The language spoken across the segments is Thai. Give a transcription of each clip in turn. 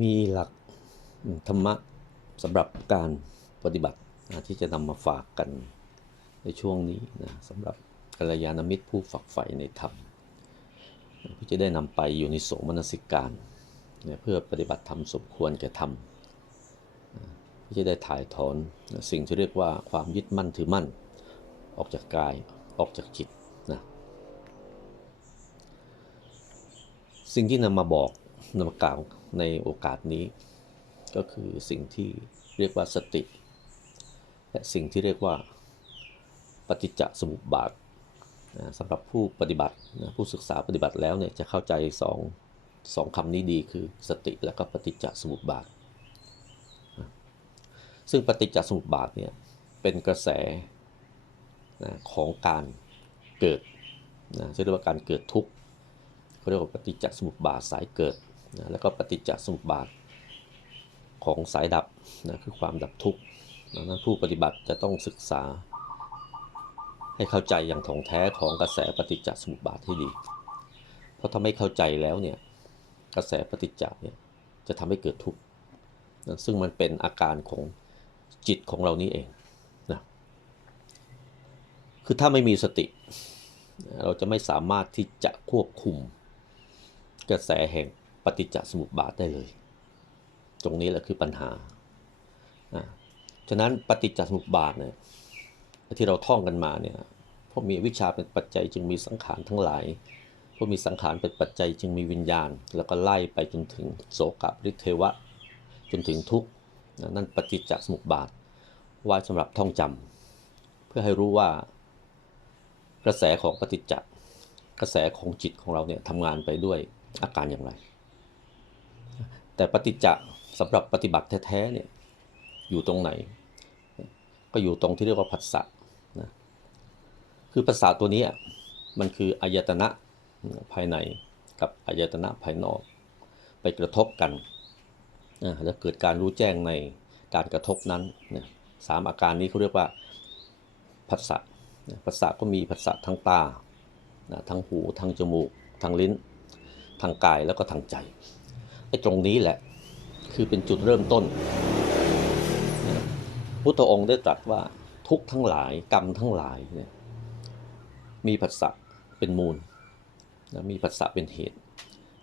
มีหลักธรรมะสำหรับการปฏิบัตินะที่จะนำมาฝากกันในช่วงนี้นะสำหรับกัลยาณมิตรผู้ฝักใฝ่ในธรรมนะเพื่อจะได้นำไปอยู่ในโสมนสิการนะเพื่อปฏิบัติธรรมสมควรแก่ธรรมนะเพื่อจะได้ถ่ายถอนนะสิ่งที่เรียกว่าความยึดมั่นถือมั่น ออกจากกายออกจากจิตนะสิ่งที่นำมาบอกนำมากล่าว ในโอกาสนี้ ก็คือสิ่งที่เรียกว่าสติ และสิ่งที่เรียกว่าปฏิจจสมุปบาทนะสำหรับผู้ปฏิบัตินะผู้ศึกษาปฏิบัติแล้วเนี่ยจะเข้าใจสองสองคำนี้ดีคือสติและก็ปฏิจจสมุปบาท ซึ่งปฏิจจสมุปบาทเนี่ยเป็นกระแสนะของการเกิดนะเรียกว่าการเกิดทุกข์เขาเรียกว่าปฏิจจสมุปบาทสายเกิด นะแล้วก็ปฏิจจสมุปบาทของสายดับนะคือความดับทุกข์ดังนั้นผู้ปฏิบัติจะต้องศึกษา ให้เข้าใจอย่างถ่องแท้ของกระแสปฏิจจสมุปบาทให้ดี เพราะถ้าไม่เข้าใจแล้วเนี่ยกระแสปฏิจจเนี่ยจะทำให้เกิดทุกข์นะซึ่งมันเป็นอาการของจิตของเรานี้เองนะคือถ้าไม่มีสติ เราจะไม่สามารถที่จะควบคุมกระแสแห่ง ปฏิจจสมุปบาทได้เลย ตรงนี้แหละคือปัญหาฉะนั้นปฏิจจสมุปบาทเนี่ยที่เราท่องกันมาเนี่ยเพราะมีวิชาเป็นปัจจัยจึงมีสังขารทั้งหลายเพราะมีสังขารเป็นปัจจัยจึงมีวิญญาณ แล้วก็ไล่ไปจนถึงโสกปริเทวะ จนถึงทุกข์นั่นปฏิจจสมุปบาทไว้สำหรับท่องจำเพื่อให้รู้ว่ากระแสของปฏิจจกระแสของจิตของเราเนี่ยทำงานไปด้วยอาการอย่างไร แต่ปฏิจจสำหรับปฏิบัติแท้ๆเนี่ยอยู่ตรงไหน ก็อยู่ตรงที่เรียกว่าผัสสะนะคือภาษาตัวนี้มันคืออายตนะภายในกับอายตนะภายนอก ไปกระทบกันนะแล้วเกิดการรู้แจ้งในการกระทบนั้นนะสามอาการนี้เขาเรียกว่าผัสสะนะผัสสะก็มีผัสสะทางตานะทางหูทางจมูกทางลิ้น ทางกายแล้วก็ทางใจ ไอ้ตรงนี้แหละ คือเป็นจุดเริ่มต้น พุทธองค์ได้ตรัสว่าทุกทั้งหลายกรรมทั้งหลายเนี่ยมีผัสสะเป็นมูลนะมีผัสสะเป็นเหตุ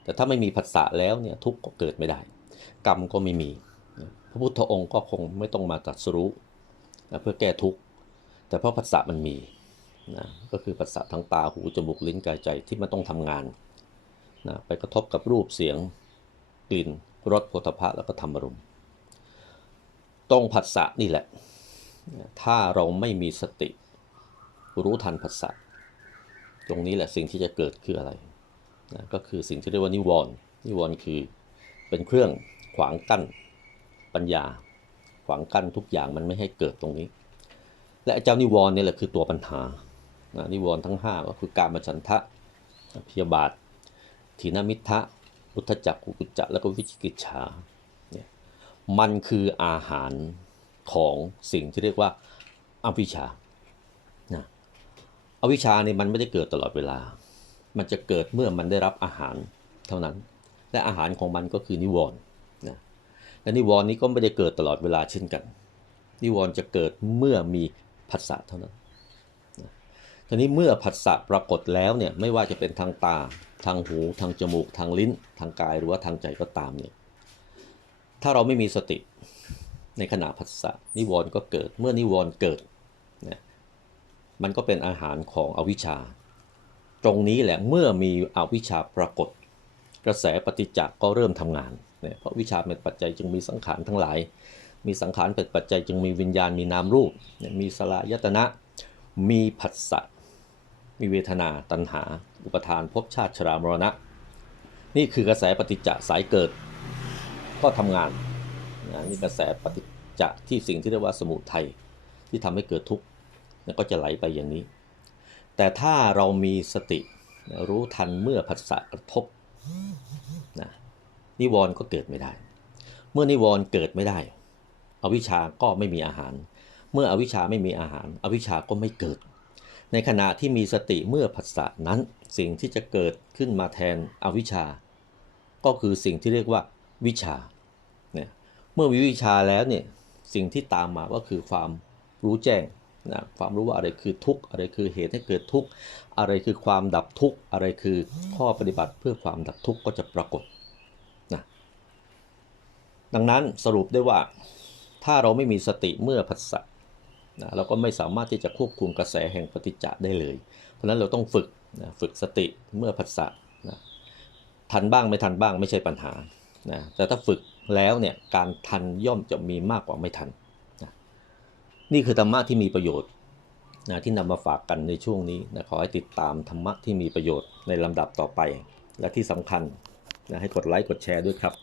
แต่ถ้าไม่มีผัสสะแล้วเนี่ยทุกข์ก็เกิดไม่ได้ กรรมก็ไม่มี พระพุทธองค์ก็คงไม่ต้องมาตรัสรู้นะเพื่อแก้ทุกข์แต่เพราะผัสสะมันมีนะก็คือผัสสะทั้งตาหูจมูกลิ้นกายใจที่มันต้องทำงานนะไปกระทบกับรูปเสียง กลิ่นรสโผฏฐะแล้วก็ธรรมรมตรงผัสสะนี่แหละ ถ้าเราไม่มีสติ รู้ทันผัสสะตรงนี้แหละสิ่งที่จะเกิดคืออะไรนะก็คือสิ่งที่เรียกว่านิวรณ์นิวรณ์คือเป็นเครื่องขวางกั้นปัญญา ขวางกั้นทุกอย่างมันไม่ให้เกิดตรงนี้ และเจ้านิวรณ์นี่แหละคือตัวปัญหานะนิวรณ์ทั้ง 5 ก็คือการมฉันทะพยาบาทถีนมิทะ อุทจักกุกุจจะแล้วก็วิจิกิจฉาเนี่ยมันคืออาหารของสิ่งที่เรียกว่าอวิชชานะอวิชชาเนี่ยมันไม่ได้เกิดตลอดเวลา มันจะเกิดเมื่อมันได้รับอาหารเท่านั้น และอาหารของมันก็คือนิวรณ์นะและนิวรณ์นี้ก็ไม่ได้เกิดตลอดเวลาเช่นกัน นิวรณ์จะเกิดเมื่อมีผัสสะเท่านั้นทีนี้เมื่อผัสสะปรากฏแล้วเนี่ยไม่ว่าจะเป็นทางตา ทางหูทางจมูกทางลิ้น ทางกายหรือว่าทางใจก็ตามเนี่ยถ้าเราไม่มีสติในขณะผัสสะนิวรณ์ก็เกิดเมื่อนิวรณ์เกิดเนี่ยมันก็เป็นอาหารของอวิชชา ตรงนี้แหละเมื่อมีอวิชชาปรากฏ กระแสปฏิจจก็เริ่มทำงานเนี่ยเพราะวิชาเป็นปัจจัยจึงมีสังขารทั้งหลาย มีสังขารเป็นปัจจัยจึงมีวิญญาณมีนามรูป มีสลายตนะ มีผัสสะ มีเวทนาตัณหา อุปทานภพชาติชรามรณะ นี่คือกระแสปฏิจจสายเกิด ก็ทำงานนะนี่กระแสปฏิจจที่สิ่งที่เรียกว่าสมุทัยที่ทำให้เกิดทุกข์ก็จะไหลไปอย่างนี้ แต่ถ้าเรามีสติรู้ทันเมื่อผัสสะกระทบนะนิวรณ์ก็เกิดไม่ได้ เมื่อนิวรณ์เกิดไม่ได้ อวิชาก็ไม่มีอาหาร เมื่ออวิชาไม่มีอาหาร อวิชาก็ไม่เกิด ในขณะที่มีสติเมื่อผัสสะนั้นสิ่งที่จะเกิดขึ้นมาแทนอวิชชา ก็คือสิ่งที่เรียกว่าวิชาเมื่อมีวิชาแล้วเนี่ยสิ่งที่ตามมาก็คือความรู้แจ้งนะความรู้ว่าอะไรคือทุกข์อะไรคือเหตุให้เกิดทุกข์อะไรคือความดับทุกข์อะไรคือข้อปฏิบัติเพื่อความดับทุกข์ก็จะปรากฏนะดังนั้นสรุปได้ว่าถ้าเราไม่มีสติเมื่อผัสสะ นะเราก็ไม่สามารถที่จะควบคุมกระแสแห่งปฏิจจะได้เลย เพราะนั้นเราต้องฝึกนะฝึกสติเมื่อผัสสะนะทันบ้างไม่ทันบ้างไม่ใช่ปัญหานะแต่ถ้าฝึกแล้วเนี่ยการทันย่อมจะมีมากกว่าไม่ทันนะนี่คือธรรมะที่มีประโยชน์นะที่นำมาฝากกันในช่วงนี้นะขอให้ติดตามธรรมะที่มีประโยชน์ในลำดับต่อไป และที่สำคัญนะให้กดไลค์กดแชร์ด้วยครับ